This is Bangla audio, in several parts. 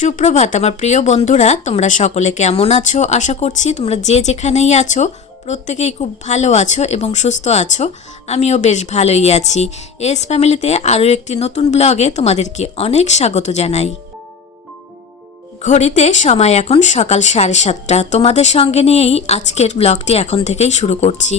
সুপ্রভাত, আমার প্রিয় বন্ধুরা, তোমরা সকলে কেমন আছো? আশা করছি তোমরা যে যেখানেই আছো, প্রত্যেকেই খুব ভালো আছো এবং সুস্থ আছো। আমিও বেশ ভালোই আছি। এস ফ্যামিলিতে আরও একটি নতুন ব্লগে তোমাদেরকে অনেক স্বাগত জানাই। ঘড়িতে সময় এখন সকাল সাড়ে সাতটা। তোমাদের সঙ্গে নিয়েই আজকের ব্লগটি এখন থেকেই শুরু করছি।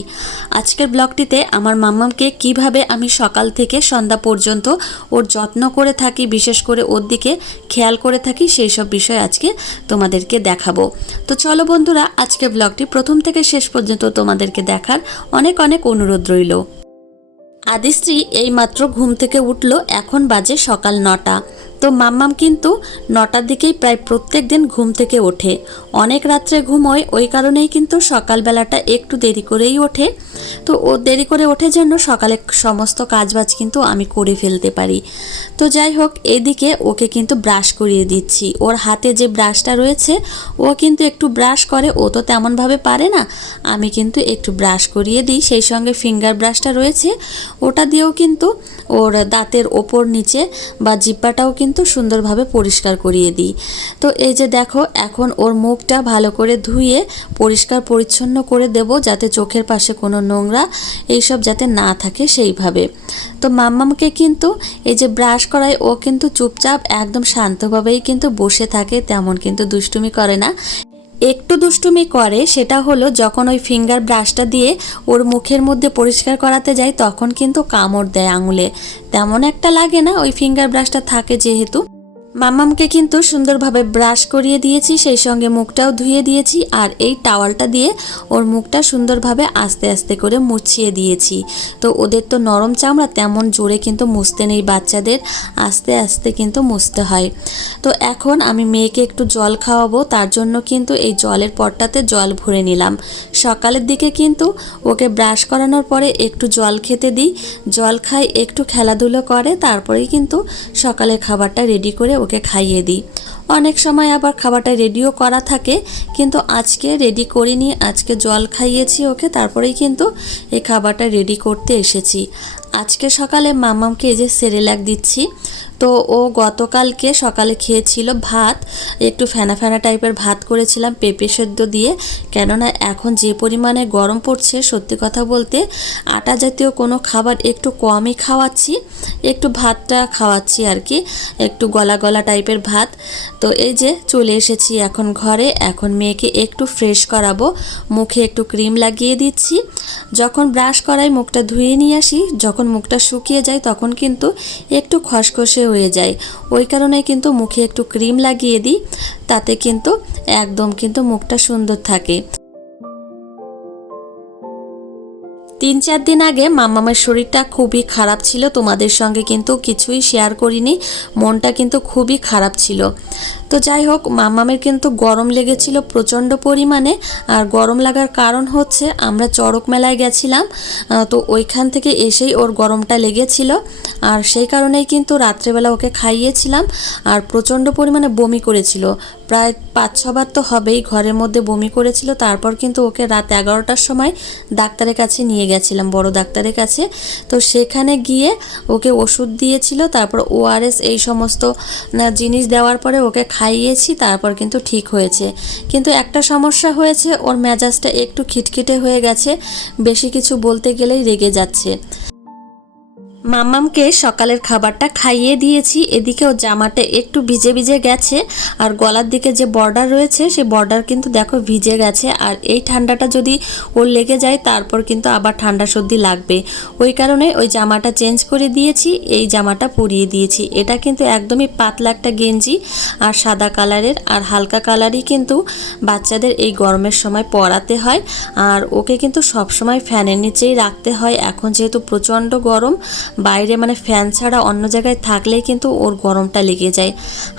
আজকের ব্লগটিতে আমার মাম্মামকে কীভাবে আমি সকাল থেকে সন্ধ্যা পর্যন্ত ওর যত্ন করে থাকি, বিশেষ করে ওর দিকে খেয়াল করে থাকি, সেই সব বিষয় আজকে তোমাদেরকে দেখাবো। তো চলো বন্ধুরা, আজকের ব্লগটি প্রথম থেকে শেষ পর্যন্ত তোমাদেরকে দেখার অনেক অনেক অনুরোধ রইল। আদিশ্রী এইমাত্র ঘুম থেকে উঠল, এখন বাজে সকাল নটা। তো মাম্মাম কিন্তু নটার দিকেই প্রায় প্রত্যেক দিন ঘুম থেকে ওঠে। অনেক রাত্রে ঘুমোয়, ওই কারণেই কিন্তু সকালবেলাটা একটু দেরি করেই ওঠে। তো ও দেরি করে ওঠে জন্য সকালে সমস্ত কাজবাজ কিন্তু আমি করে ফেলতে পারি। তো যাই হোক, এদিকে ওকে কিন্তু ব্রাশ করিয়ে দিচ্ছি। ওর হাতে যে ব্রাশটা রয়েছে, ও কিন্তু একটু ব্রাশ করে, ও তো তেমনভাবে পারে না। আমি কিন্তু একটু ব্রাশ করিয়ে দিই, সেই সঙ্গে ফিঙ্গার ব্রাশটা রয়েছে। ওটা দিয়েও কিন্তু ওর দাঁতের ওপর নিচে বা জিব্বাটাও কিন্তু সুন্দরভাবে পরিষ্কার করিয়ে দিই। তো এই যে দেখো, এখন ওর মুখটা ভালো করে ধুয়ে পরিষ্কার পরিচ্ছন্ন করে দেব যাতে চোখের পাশে কোনো নোংরা এইসব যাতে না থাকে সেইভাবে। তো মাম্মামকে কিন্তু এই যে ব্রাশ করায় ও কিন্তু চুপচাপ একদম শান্তভাবেই কিন্তু বসে থাকে, তেমন কিন্তু দুষ্টুমি করে না। একটু দুষ্টুমি করে, সেটা হলো যখন ওই ফিঙ্গার ব্রাশটা দিয়ে ওর মুখের মধ্যে পরিষ্কার করাতে যায়, তখন কিন্তু কামড় দেয় আঙুলে। তেমন একটা লাগে না, ওই ফিঙ্গার ব্রাশটা থাকে যেহেতু। মামামকে কিন্তু সুন্দরভাবে ব্রাশ করিয়ে দিয়েছি, সেই সঙ্গে মুখটাও ধুয়ে দিয়েছি আর এই টাওয়ালটা দিয়ে ওর মুখটা সুন্দরভাবে আস্তে আস্তে করে মুছিয়ে দিয়েছি। তো ওদের তো নরম চামড়া, তেমন জোরে কিন্তু মুছতে নেই বাচ্চাদের, আস্তে আস্তে কিন্তু মুছতে হয়। তো এখন আমি মেয়েকে একটু জল খাওয়াবো, তার জন্য কিন্তু এই জলের পটটাতে জল ভরে নিলাম। সকালের দিকে কিন্তু ওকে ব্রাশ করানোর পরে একটু জল খেতে দিই, জল খাই, একটু খেলাধুলো করে, তারপরেই কিন্তু সকালের খাবারটা রেডি করে ওকে খাইয়ে দিই। অনেক সময় আবার খাবারটা রেডিও করা থাকে, কিন্তু আজকে রেডি করিনি, আজকে জল খাইয়েছি ওকে, তারপরেই কিন্তু এই খাবারটা রেডি করতে এসেছি। আজকে সকালে মামামকে এই যে সেরেলাক দিচ্ছি, তো ও গতকালকে সকালে খেয়েছিল ভাত, একটু ফেনা ফেনা টাইপের ভাত করেছিলাম পেঁপে সেদ্ধ দিয়ে, কেননা এখন যে পরিমাণে গরম পড়ছে, সত্যি কথা বলতে আটা জাতীয় কোনো খাবার একটু কমই খাওয়াচ্ছি, একটু ভাতটা খাওয়াচ্ছি আর কি, একটু গলা গলা টাইপের ভাত, তো এই যে চলে এসেছি এখন ঘরে, এখন মেয়েকে একটু ফ্রেশ করাবো, মুখে একটু ক্রিম লাগিয়ে দিচ্ছি, যখন ব্রাশ করাই মুখটা ধুয়ে নিয়ে আসি, যখন মুখটা শুকিয়ে যায় তখন কিন্তু একটু খসখসে হয়ে যায়। ওই কারণে কিন্তু মুখে একটু ক্রিম লাগিয়ে দিই, তাতে কিন্তু একদম কিন্তু মুখটা সুন্দর থাকে। তিন চার দিন আগে মামামের শরীরটা খুবই খারাপ ছিল, তোমাদের সঙ্গে কিন্তু কিছুই শেয়ার করিনি, মনটা কিন্তু খুবই খারাপ ছিল। তো যাই হোক, মামামের কিন্তু গরম লেগেছিল প্রচণ্ড পরিমাণে। আর গরম লাগার কারণ হচ্ছে আমরা চড়ক মেলায় গেছিলাম তো ওইখান থেকে এসেই ওর গরমটা লেগেছিল। আর সেই কারণেই কিন্তু রাত্রেবেলা ওকে খাইয়েছিলাম আর প্রচণ্ড পরিমাণে বমি করেছিল। প্রায় পাঁচ ছবার তো হবেই, ঘরের মধ্যে বমি করেছিল। তারপর কিন্তু ওকে রাত এগারোটার সময় ডাক্তারের কাছে নিয়ে গেছিলাম, বড় ডাক্তারের কাছে। তো সেখানে গিয়ে ওকে ওষুধ দিয়েছিল, তারপর ওআরএস এই সমস্ত জিনিস দেওয়ার পরে ওকে খাইয়েছি তারপর কিন্তু ঠিক হয়েছে। কিন্তু একটা সমস্যা হয়েছে, ওর মেজাজটা একটু খিটখিটে হয়ে গেছে, বেশি কিছু বলতে গেলেই রেগে যাচ্ছে। মাম্মামকে সকালের খাবারটা খাইয়ে দিয়েছি। এদিকে ও জামাটা একটু ভিজে ভিজে গেছে আর গলার দিকে যে বর্ডার রয়েছে সেই বর্ডার কিন্তু দেখো ভিজে গেছে। আর এই ঠান্ডাটা যদি ওর লেগে যায়, তারপর কিন্তু আবার ঠান্ডা সর্দি লাগবে। ওই কারণে ওই জামাটা চেঞ্জ করে দিয়েছি, এই জামাটা পরিয়ে দিয়েছি। এটা কিন্তু একদমই পাতলা একটা গেঞ্জি আর সাদা কালারের আর হালকা কালারই কিন্তু বাচ্চাদের এই গরমের সময় পরাতে হয়। আর ওকে কিন্তু সবসময় ফ্যানের নিচেই রাখতে হয়। এখন যেহেতু প্রচণ্ড গরম বাইরে মানে ফ্যান ছাড়া অন্য জায়গায় থাকলেই কিন্তু ওর গরমটা লেগে যায়।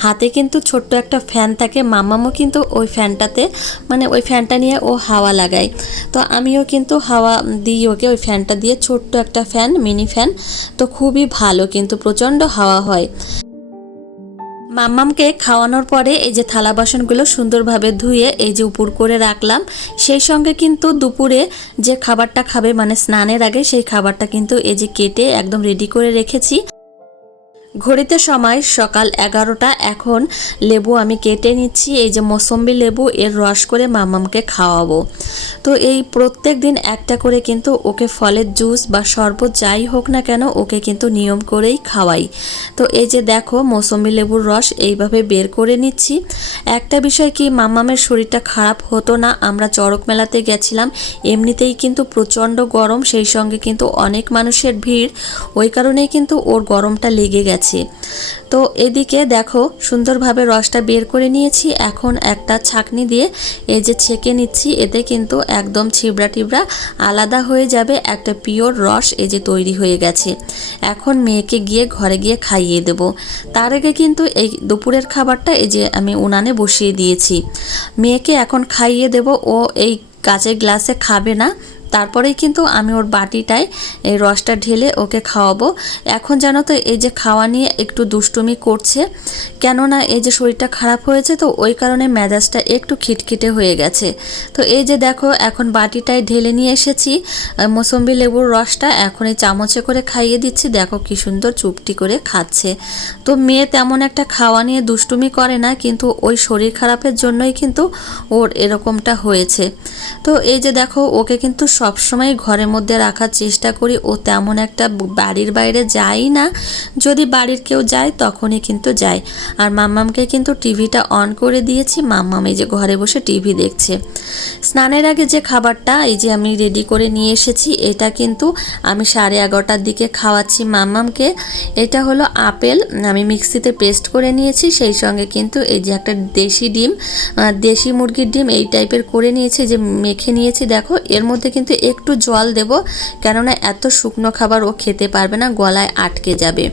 হাতে কিন্তু ছোট্ট একটা ফ্যান থাকে, মামামও কিন্তু ওই ফ্যানটাতে মানে ওই ফ্যানটা নিয়ে ও হাওয়া লাগায়। তো আমিও কিন্তু হাওয়া দিই ওকে ওই ফ্যানটা দিয়ে ছোট্ট একটা ফ্যান মিনি ফ্যান তো খুবই ভালো কিন্তু প্রচণ্ড হাওয়া হয়। মাম্মামকে খাওয়ানোর পরে এই যে থালা বাসনগুলো সুন্দরভাবে ধুয়ে এই যে উপর করে রাখলাম, সেই সঙ্গে কিন্তু দুপুরে যে খাবারটা খাবে মানে স্নানের আগে সেই খাবারটা কিন্তু এই যে কেটে একদম রেডি করে রেখেছি। ঘড়িতে সময় সকাল এগারোটা। এখন লেবু আমি কেটে নিচ্ছি। এই যে মৌসম্বি লেবু, এর রস করে মামামকে খাওয়াবো। তো এই প্রত্যেক দিন একটা করে কিন্তু ওকে ফলের জুস বা শরবত যাই হোক না কেন ওকে কিন্তু নিয়ম করেই খাওয়াই। তো এই যে দেখো মৌসম্বি লেবুর রস, এইভাবে বের করে নিচ্ছি। একটা বিষয় কি, মামামের শরীরটা খারাপ হতো না। আমরা চড়ক মেলাতে গেছিলাম, এমনিতেই কিন্তু প্রচণ্ড গরম, সেই সঙ্গে কিন্তু অনেক মানুষের ভিড়। ওই কারণেই কিন্তু ওর গরমটা লেগে গেছে। তো এদিকে দেখো, সুন্দরভাবে রসটা বের করে নিয়েছি। এখন একটা ছাকনি দিয়ে এই যে ছেঁকে নিচ্ছি, এতে কিন্তু একদম ছিবড়া টিবড়া আলাদা হয়ে যাবে, একটা পিওর রস এই যে তৈরি হয়ে গেছে। এখন মেয়েকে গিয়ে ঘরে গিয়ে খাইয়ে দেব। তার আগে কিন্তু এই দুপুরের খাবারটা এই যে আমি উনানে বসিয়ে দিয়েছি। মেয়েকে এখন খাইয়ে দেব, ও এই কাঁচের গ্লাসে খাবে না। তারপরেই কিন্তু আমি ওর বাটিটায় এই রসটা ঢেলে ওকে খাওয়াবো। এখন জানো তো, এই যে খাওয়া নিয়ে একটু দুষ্টুমি করছে, কেননা এই যে শরীরটা খারাপ হয়েছে তো ওই কারণে মেজাজটা একটু খিটখিটে হয়ে গেছে। তো এই যে দেখো, এখন বাটিটায় ঢেলে নিয়ে এসেছি মৌসম্বি লেবুর রসটা, এখন এই চামচে করে খাইয়ে দিচ্ছি, দেখো কি সুন্দর চুপটি করে খাচ্ছে। তো মেয়ে তেমন একটা খাওয়া নিয়ে দুষ্টুমি করে না, কিন্তু ওই শরীর খারাপের জন্যই কিন্তু ওর এরকমটা হয়েছে। তো এই যে দেখো, ওকে কিন্তু সবসময় ঘরের মধ্যে রাখার চেষ্টা করি ও তেমন একটা বাড়ির বাইরে যাই না। যদি বাড়ির কেউ যায়, তখনই কিন্তু যায় আর মাম্মামকে কিন্তু টিভিটা অন করে দিয়েছি। মাম্মাম এই যে ঘরে বসে টিভি দেখছে। স্নানের আগে যে খাবারটা, এই যে আমি রেডি করে নিয়ে এসেছি, এটা কিন্তু আমি সাড়ে এগারোটার দিকে খাওয়াচ্ছি মাম্মামকে। এটা হলো আপেল। আমি মিক্সিতে পেস্ট করে নিয়েছি। সেই সঙ্গে কিন্তু এই যে একটা দেশি ডিম দেশি মুরগির ডিম, এই টাইপের করে নিয়েছি, যে মেখে নিয়েছি। দেখো, এর মধ্যে কিন্তু একটু জল দেব, কেননা এত শুকনো খাবার ও খেতে পারবে না, গলায় আটকে যাবে।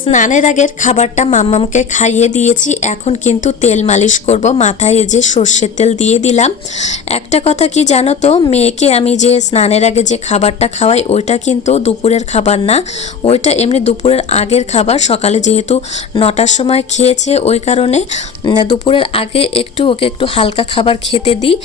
স্নানের আগের খাবারটা মাম্মামকে খাইয়ে দিয়েছি, এখন কিন্তু তেল মালিশ করব, মাথায় যে সর্ষের তেল দিয়ে দিলাম। একটা কথা কি জানো তো, মেয়েকে আমি যে স্নানের আগে যে খাবারটা খাওয়াই, ওইটা কিন্তু দুপুরের খাবার না, ওইটা এমনি দুপুরের আগের খাবার, সকালে যেহেতু নটার সময় খেয়েছে, ওই কারণে দুপুরের আগে একটু ওকে একটু হালকা খাবার খেতে দিই।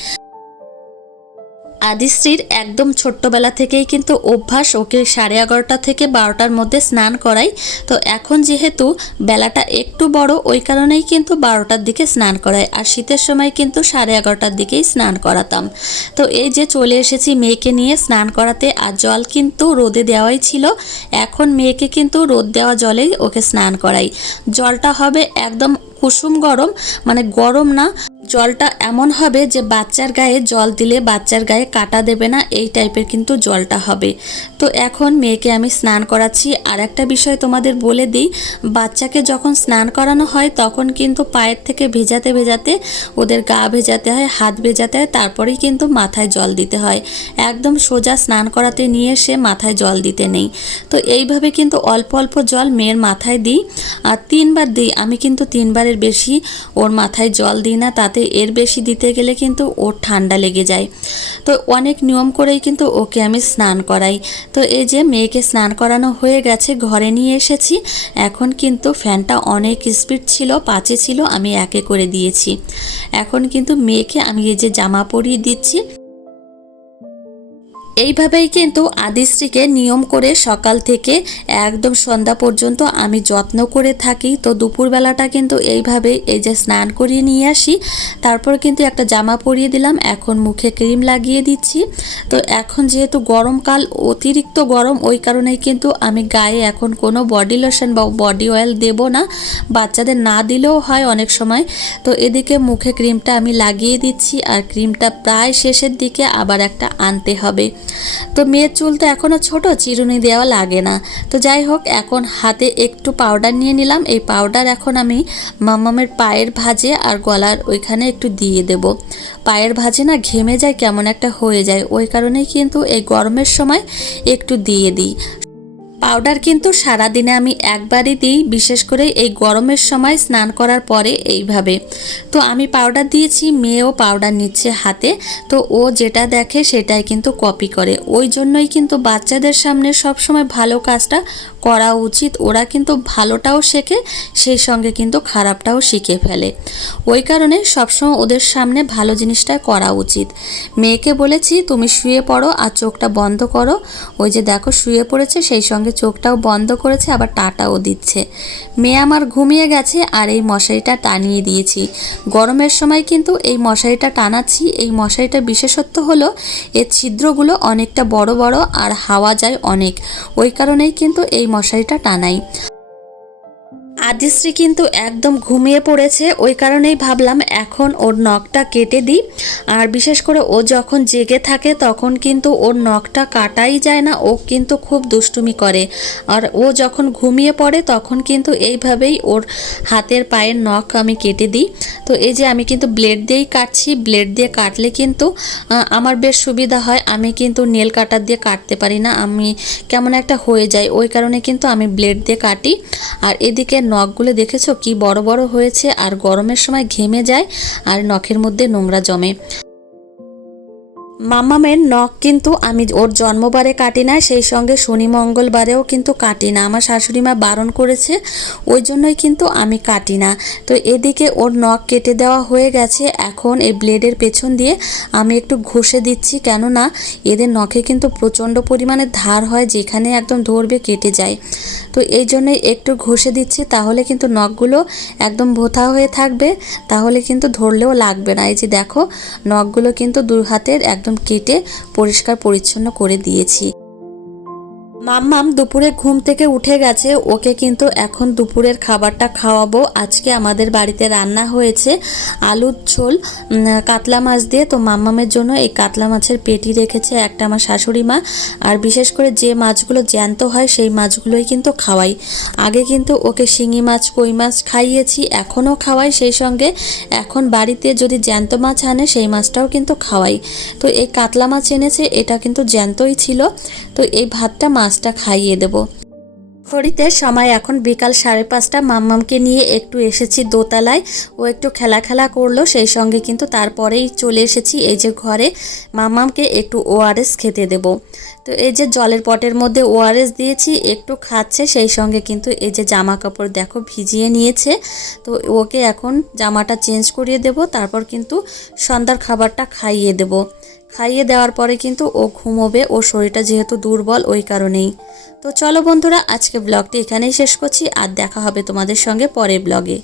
আদিশ্রীর একদম ছোট্টবেলা থেকেই কিন্তু অভ্যাস ওকে সাড়ে এগারোটা থেকে বারোটার মধ্যে স্নান করাই তো এখন যেহেতু বেলাটা একটু বড়, ওই কারণেই কিন্তু বারোটার দিকে স্নান করাই আর শীতের সময় কিন্তু সাড়ে এগারোটার দিকেই স্নান করাতাম। তো এই যে চলে এসেছি মেয়েকে নিয়ে স্নান করাতে আর জল কিন্তু রোদে দেওয়াই ছিল, এখন মেয়েকে কিন্তু রোদ দেওয়া জলেই ওকে স্নান করাই। জলটা হবে একদম কুসুম গরম মানে গরম না জলটা এমন হবে যে বাচ্চার গায়ে জল দিলে বাচ্চার গায়ে কাটা দেবে না, এই টাইপের কিন্তু জলটা হবে। তো এখন মেয়েকে আমি স্নান করাচ্ছি। আর একটা বিষয় তোমাদের বলে দিই, বাচ্চাকে যখন স্নান করানো হয় তখন কিন্তু পায়ের থেকে ভেজাতে ভেজাতে ওদের গা ভেজাতে হয়, হাত ভেজাতে হয়, তারপরেই কিন্তু মাথায় জল দিতে হয়। একদম সোজা স্নান করাতে নিয়ে এসে মাথায় জল দিতে নেই। তো এইভাবে কিন্তু অল্প অল্প জল মেয়ের মাথায় দিই। আর তিনবার দিই, আমি কিন্তু তিনবারের বেশি ওর মাথায় জল দিই না, তাতে এর বেশি দিতে গেলে কিন্তু ওর ঠান্ডা লেগে যায়। তো অনেক নিয়ম করেই কিন্তু ওকে আমি স্নান করাই। তো এই যে মেয়েকে স্নান করানো হয়ে গেছে, ঘরে নিয়ে এসেছি। এখন কিন্তু ফ্যানটা অনেক স্পিড ছিল, পাচে ছিল, আমি একে করে দিয়েছি। এখন কিন্তু মেয়েকে আমি এই যে জামা পরিয়ে দিচ্ছি। এইভাবেই কিন্তু আদিশ্রীকে নিয়ম করে সকাল থেকে একদম সন্ধ্যা পর্যন্ত আমি যত্ন করে থাকি। তো দুপুরবেলাটা কিন্তু এইভাবে এই যে স্নান করিয়ে নিয়ে আসি, তারপর কিন্তু একটা জামা পরিয়ে দিলাম, এখন মুখে ক্রিম লাগিয়ে দিচ্ছি। তো এখন যেহেতু গরমকাল, অতিরিক্ত গরম, ওই কারণেই কিন্তু আমি গায়ে এখন কোনো বডি লোশন বা বডি অয়েল দেব না। বাচ্চাদের না দিলেও হয় অনেক সময়। তো এদিকে মুখে ক্রিমটা আমি লাগিয়ে দিচ্ছি, আর ক্রিমটা প্রায় শেষের দিকে আবার একটা আনতে হবে। তো মেয়ের চুল তো এখনও ছোট, চিরুনি দেওয়া লাগে না। তো যাই হোক, এখন হাতে একটু পাউডার নিয়ে নিলাম। এই পাউডার এখন আমি মামামের পায়ের ভাজে আর গলার ওইখানে একটু দিয়ে দেব। পায়ের ভাজে না ঘেমে যায়, কেমন একটা হয়ে যায়। ওই কারণেই কিন্তু এই গরমের সময় একটু দিয়ে দিই। পাউডার কিন্তু সারাদিনে আমি একবারই দিই, বিশেষ করে এই গরমের সময় স্নান করার পরে এইভাবে। তো আমি পাউডার দিয়েছি, মেয়েও পাউডার নিচ্ছে হাতে। তো ও যেটা দেখে সেটাই কিন্তু কপি করে। ওই জন্যই কিন্তু বাচ্চাদের সামনে সবসময় ভালো কাজটা করা উচিত, ওরা কিন্তু ভালোটাও শেখে, সেই সঙ্গে কিন্তু খারাপটাও শিখে ফেলে। ওই কারণে সবসময় ওদের সামনে ভালো জিনিসটা করা উচিত। মেয়েকে বলেছি, তুমি শুয়ে পড়ো আর চোখটা বন্ধ করো। ওই যে দেখো, শুয়ে পড়েছে, সেই সঙ্গে চোখটাও বন্ধ করেছে, আবার টাটাও দিচ্ছে। মেয়ে আমার ঘুমিয়ে গেছে, আর এই মশারিটা টানিয়ে দিয়েছি। গরমের সময় কিন্তু এই মশারিটা টানাচ্ছি। এই মশারিটার বিশেষত্ব হলো, এর ছিদ্রগুলো অনেকটা বড় বড় আর হাওয়া যায় অনেক। ওই কারণেই কিন্তু এই মশারিটা টানাই। আদিশ্রী কিন্তু একদম ঘুমিয়ে পড়েছে, ওই কারণেই ভাবলাম এখন ওর নখটা কেটে দিই। আর বিশেষ করে ও যখন জেগে থাকে তখন কিন্তু ওর নখটা কাটাই যায় না, ও কিন্তু খুব দুষ্টুমি করে। আর ও যখন ঘুমিয়ে পড়ে তখন কিন্তু এইভাবেই ওর হাতের পায়ের নখ আমি কেটে দিই। তো এই যে আমি কিন্তু ব্লেড দিয়েই কাটছি ব্লেড দিয়ে কাটলে কিন্তু আমার বেশ সুবিধা হয়। আমি কিন্তু নেল কাটার দিয়ে কাটতে পারি না। আমি কেমন একটা হয়ে যায়, ওই কারণে কিন্তু আমি ব্লেড দিয়ে কাটি। আর এদিকে নখগুলো দেখেছ কি বড় বড় হয়েছে, আর গরমের সময় ঘেমে যায়, আর নখের মধ্যে নোংরা জমে। মামামের নখ কিন্তু আমি ওর জন্মবারে কাটি না, সেই সঙ্গে শনি মঙ্গলবারেও কিন্তু কাটি না। আমার শাশুড়ি মা বারণ করেছে, ওই জন্যই কিন্তু আমি কাটি না। তো এদিকে ওর নখ কেটে দেওয়া হয়ে গেছে, এখন এই ব্লেডের পেছন দিয়ে আমি একটু ঘষে দিচ্ছি, কেননা এদের নখে কিন্তু প্রচণ্ড পরিমাণে ধার হয়, যেখানে একদম ধরবে কেটে যায়। তো এই জন্যই একটু ঘষে দিচ্ছি, তাহলে কিন্তু নখগুলো একদম ভোথা হয়ে থাকবে, তাহলে কিন্তু ধরলেও লাগবে না। এই যে দেখো, নখগুলো কিন্তু দু হাতের একদম কেটে পরিষ্কার পরিচ্ছন্ন করে দিয়েছি। মাম্মাম দুপুরে ঘুম থেকে উঠে গেছে। ওকে কিন্তু এখন দুপুরের খাবারটা খাওয়াবো। আজকে আমাদের বাড়িতে রান্না হয়েছে আলুর ঝোল কাতলা মাছ দিয়ে। তো মাম্মামের জন্য এই কাতলা মাছের পেটি রেখেছে একটা আমার শাশুড়ি মা। আর বিশেষ করে যে মাছগুলো জ্যান্ত হয়, সেই মাছগুলোই কিন্তু খাওয়াই। আগে কিন্তু ওকে শিঙি মাছ, কই মাছ খাইয়েছি, এখনও খাওয়াই। সেই সঙ্গে এখন বাড়িতে যদি জ্যান্ত মাছ আনে, সেই মাছটাও কিন্তু খাওয়াই। তো এই কাতলা মাছ এনেছে, এটা কিন্তু জ্যান্তই ছিল। তো এই ভাতটা মাছটা খাইয়ে দেবো। ঘড়িতে সময় এখন বিকাল সাড়ে পাঁচটা। মাম্মামকে নিয়ে একটু এসেছি দোতলায়। ও একটু খেলা খেলা করল, সেই সঙ্গে কিন্তু তারপরেই চলে এসেছি এই যে ঘরে। মাম্মামকে একটু ওআরএস খেতে দেব। তো এই যে জলের পটের মধ্যে ওআরএস দিয়েছি, একটু খাচ্ছে, সেই সঙ্গে কিন্তু এই যে জামা কাপড় দেখো ভিজিয়ে নিয়েছে। তো ওকে এখন জামাটা চেঞ্জ করিয়ে দেব, তারপর কিন্তু সন্ধ্যার খাবারটা খাইয়ে দেব। খাইয়ে দেওয়ার পরে কিন্তু ও ঘুমোবে ও শরীরটা যেহেতু দুর্বল, ওই কারণেই। তো চলো বন্ধুরা, আজকে ব্লগটি এখানেই শেষ করছি, আর দেখা হবে তোমাদের সঙ্গে পরের ব্লগে।